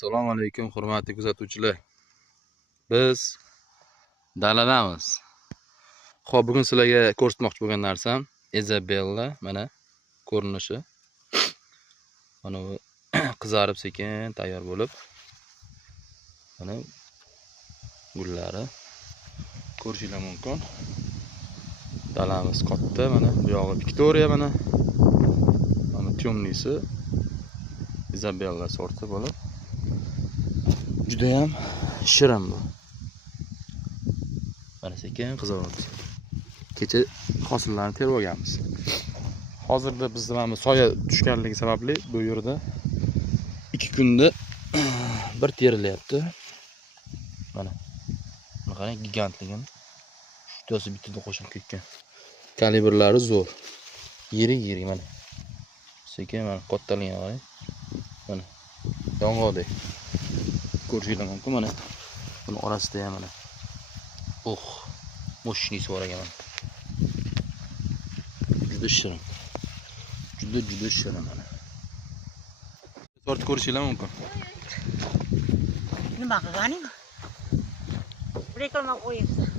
Assalomu alaykum hurmatli kuzatuvchilar. Biz daladamiz. Xo'p, bugun sizlarga ko'rsatmoqchi bo'lgan narsam Isabella, mana ko'rinishi. Mana bu qizarib sekin tayyor bo'lib. Mana gullari ko'rishingiz mumkin. Dalamiz katta, mana bu yog'i Victoria, mana temnisi Isabella sorti bo'lib. Juda ham shirin bu. Mana sekin qizaryapmiz. Kecha hosillarni terib olganmiz. Hozirda bizda mana soya tushganligi sababli bu yerda 2 kunda bir terilyapti. Mana qarang, gigantligini. Shutasi bittada qo'shilib ketgan. Kalibrlari zo'r. Yirik mana. Sekin mana kattaligini qarang. Mana yong'oqdek. Ko'rishingiz mumkin mana. Buni orasida ham mana. Mo'shinisi bor ekan mana. Juda shirin. Juda shirin mana. Sort ko'rishingiz mumkin. Nima qilganing? Reklama qo'yibsiz.